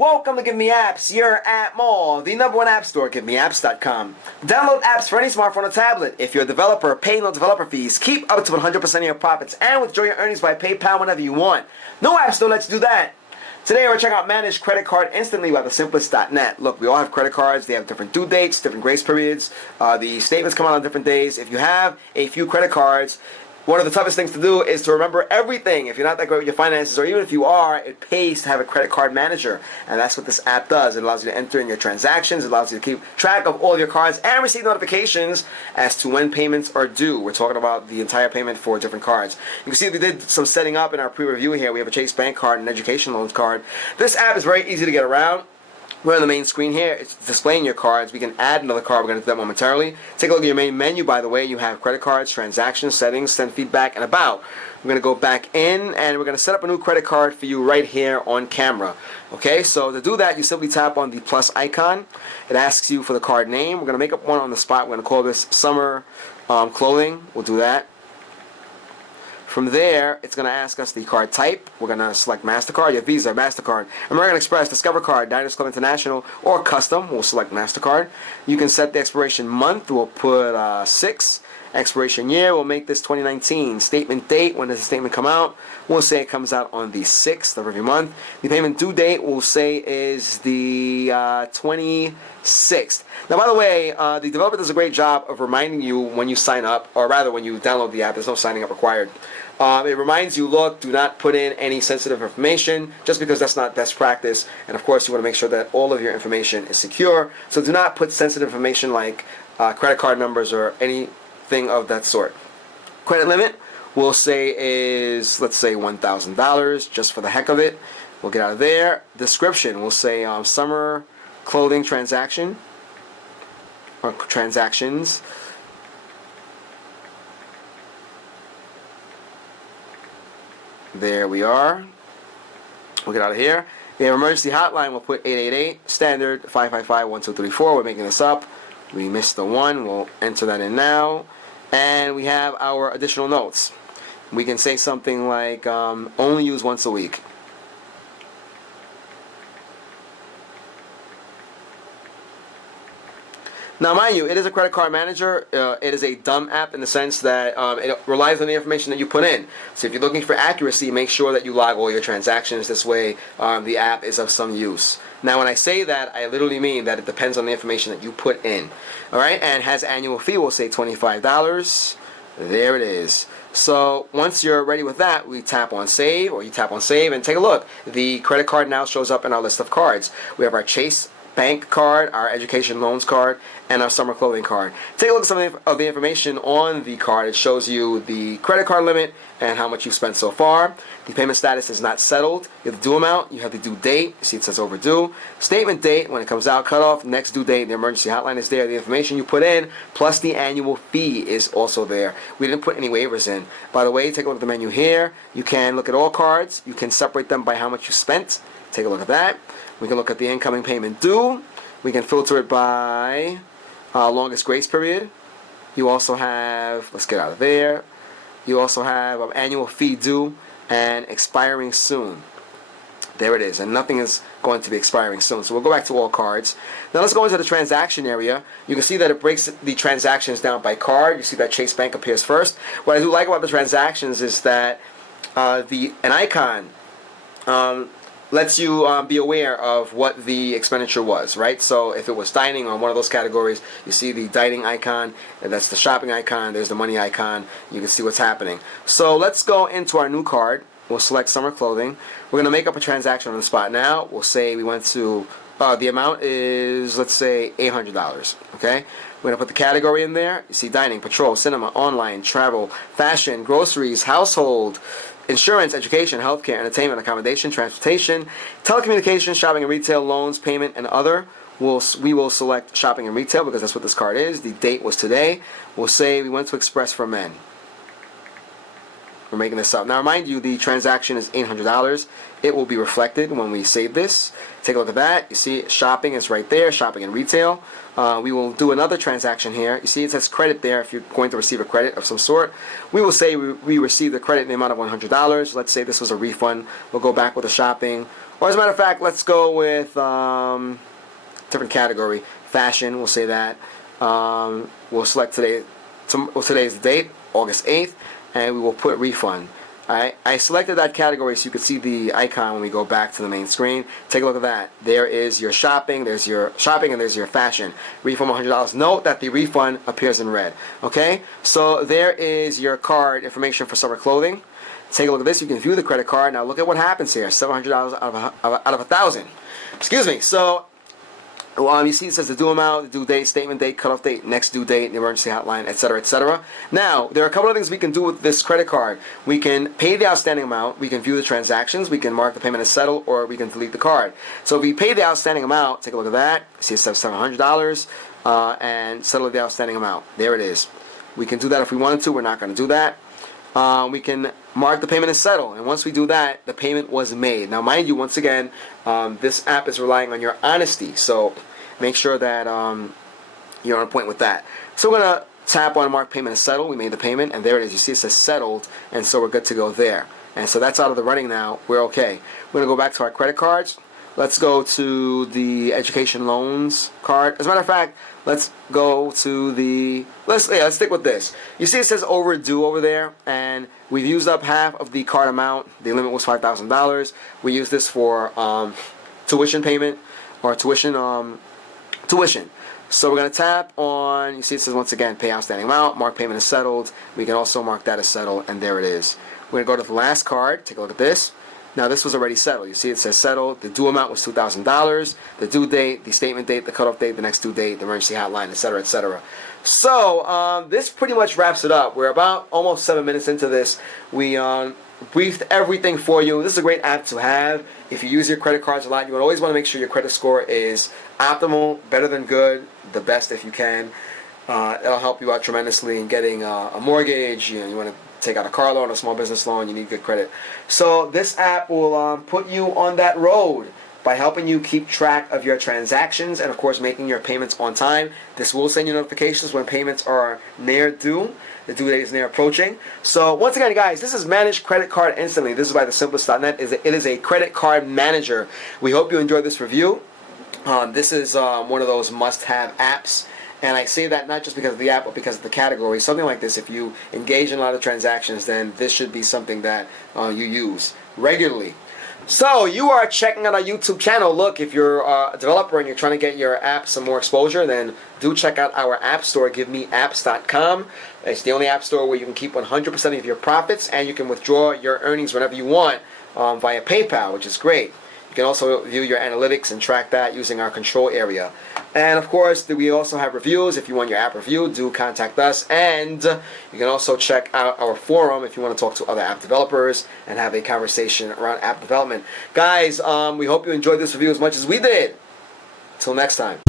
welcome to GiveMeApps. You're at Mall, the #1 app store, GiveMeApps.com. Download apps for any smartphone or tablet. If you're a developer, pay no developer fees. Keep up to 100% of your profits and withdraw your earnings by PayPal whenever you want. No app store lets you do that. Today we're checking out Mange Credit Card Instantly by thesimplest.net. Look, we all have credit cards. They have different due dates, different grace periods. The statements come out on different days. If you have a few credit cards, one of the toughest things to do is to remember everything. If you're not that great with your finances, or even if you are, it pays to have a credit card manager. And that's what this app does. It allows you to enter in your transactions. It allows you to keep track of all of your cards and receive notifications as to when payments are due. We're talking about the entire payment for different cards. You can see we did some setting up in our pre-review here. We have a Chase Bank card and an education loans card. This app is very easy to get around. We're on the main screen here. It's displaying your cards. We can add another card. We're going to do that momentarily. Take a look at your main menu, by the way. You have credit cards, transactions, settings, send feedback, and about. We're going to go back in, and we're going to set up a new credit card for you right here on camera. Okay, so to do that, you simply tap on the plus icon. It asks you for the card name. We're going to make up one on the spot. We're going to call this Summer Clothing. We'll do that. From there, it's going to ask us the card type. We're going to select MasterCard, your Visa, MasterCard, American Express, Discover Card, Diners Club International, or Custom. We'll select MasterCard. You can set the expiration month. We'll put 6. Expiration year, we'll make this 2019. Statement date, when does the statement come out? We'll say it comes out on the 6th of every month. The payment due date, we'll say is the 26th. Now, by the way, the developer does a great job of reminding you when you sign up, or rather when you download the app. There's no signing up required. It reminds you, look, do not put in any sensitive information, just because that's not best practice. And of course, you want to make sure that all of your information is secure. So do not put sensitive information like credit card numbers or anything of that sort. Credit limit, we'll say is, let's say $1,000, just for the heck of it. We'll get out of there. Description, we'll say summer clothing transaction, or transactions. There we are. We'll get out of here. We have emergency hotline. We'll put 888. Standard 555-1234. We're making this up. We missed the 1. We'll enter that in now. And we have our additional notes. We can say something like only use once a week. Now, mind you, it is a credit card manager. It is a dumb app in the sense that it relies on the information that you put in. So if you're looking for accuracy, make sure that you log all your transactions. This way, the app is of some use. Now, when I say that, I literally mean that it depends on the information that you put in. All right, and has annual fee. We'll say $25. There it is. So once you're ready with that, we tap on save, or you tap on save, and take a look. The credit card now shows up in our list of cards. We have our Chase Bank card, our education loans card, and our summer clothing card. Take a look at some of the information on the card. It shows you the credit card limit and how much you've spent so far. The payment status is not settled. You have the due amount, you have the due date. You see it says overdue. Statement date, when it comes out, cutoff, next due date, the emergency hotline is there. The information you put in, plus the annual fee is also there. We didn't put any waivers in. By the way, take a look at the menu here. You can look at all cards. You can separate them by how much you spent. Take a look at that. We can look at the incoming payment due. We can filter it by longest grace period. You also have, let's get out of there. You also have annual fee due and expiring soon. There it is, and nothing is going to be expiring soon. So we'll go back to all cards. Now let's go into the transaction area. You can see that it breaks the transactions down by card. You see that Chase Bank appears first. What I do like about the transactions is that an icon lets you be aware of what the expenditure was, right? So if it was dining on one of those categories, you see the dining icon, and that's the shopping icon, there's the money icon, you can see what's happening. So let's go into our new card. We'll select summer clothing. We're going to make up a transaction on the spot now. We'll say we went to, the amount is, let's say, $800, okay? We're going to put the category in there. You see dining, patrol, cinema, online, travel, fashion, groceries, household, insurance, education, healthcare, entertainment, accommodation, transportation, telecommunications, shopping and retail, loans, payment, and other. We will select shopping and retail because that's what this card is. The date was today. We'll say we went to Express for Men. We're making this up. Now, mind you, the transaction is $800. It will be reflected when we save this. Take a look at that. You see, shopping is right there, shopping and retail. We will do another transaction here. You see, it says credit there if you're going to receive a credit of some sort. We will say we received a credit in the amount of $100. Let's say this was a refund. We'll go back with the shopping. Or as a matter of fact, let's go with different category. Fashion, we'll say that. We'll select today's date, August 8th, and we will put refund. Alright, I selected that category so you can see the icon when we go back to the main screen. Take a look at that. There is your shopping, there's your shopping, and there's your fashion. Refund $100. Note that the refund appears in red. Okay, so there is your card information for summer clothing. Take a look at this. You can view the credit card. Now look at what happens here. $700 out of 1,000. Excuse me. So you see it says the due amount, the due date, statement date, cutoff date, next due date, the emergency hotline, etc., etc. Now, there are a couple of things we can do with this credit card. We can pay the outstanding amount, we can view the transactions, we can mark the payment as settled, or we can delete the card. So if we pay the outstanding amount, take a look at that. See it says $700 and settle the outstanding amount. There it is. We can do that if we wanted to. We're not going to do that. We can mark the payment as settled, and once we do that, the payment was made. Now, mind you, once again, this app is relying on your honesty, so make sure that you're on point with that. So we're going to tap on mark payment as settled. We made the payment, and there it is. You see it says settled, and so we're good to go there. And so that's out of the running now. We're okay. We're going to go back to our credit cards. Let's go to the education loans card. As a matter of fact, let's go to the, let's stick with this. You see it says overdue over there, and we've used up half of the card amount. The limit was $5,000. We use this for tuition payment, or tuition. So we're going to tap on, you see it says once again, pay outstanding amount, mark payment as settled. We can also mark that as settled, and there it is. We're going to go to the last card. Take a look at this. Now this was already settled. You see it says settled. The due amount was $2,000. The due date, the statement date, the cutoff date, the next due date, the emergency hotline, etc., etc. So this pretty much wraps it up. We're about almost 7 minutes into this. We briefed everything for you. This is a great app to have. If you use your credit cards a lot, you always want to make sure your credit score is optimal, better than good, the best if you can. It'll help you out tremendously in getting a mortgage. You want to take out a car loan, a small business loan, you need good credit. So this app will put you on that road by helping you keep track of your transactions and, of course, making your payments on time. This will send you notifications when payments are near due. The due date is near approaching. So once again, guys, this is Mange Credit Card Instantly. This is by thesimplest.net. It is a credit card manager. We hope you enjoyed this review. This is one of those must-have apps. And I say that not just because of the app, but because of the category. Something like this, if you engage in a lot of transactions, then this should be something that you use regularly. So you are checking out our YouTube channel. Look, if you're a developer and you're trying to get your app some more exposure, then do check out our app store, GiveMeApps.com. It's the only app store where you can keep 100% of your profits, and you can withdraw your earnings whenever you want via PayPal, which is great. You can also view your analytics and track that using our control area. And of course, we also have reviews. If you want your app reviewed, do contact us. And you can also check out our forum if you want to talk to other app developers and have a conversation around app development. Guys, we hope you enjoyed this review as much as we did. Till next time.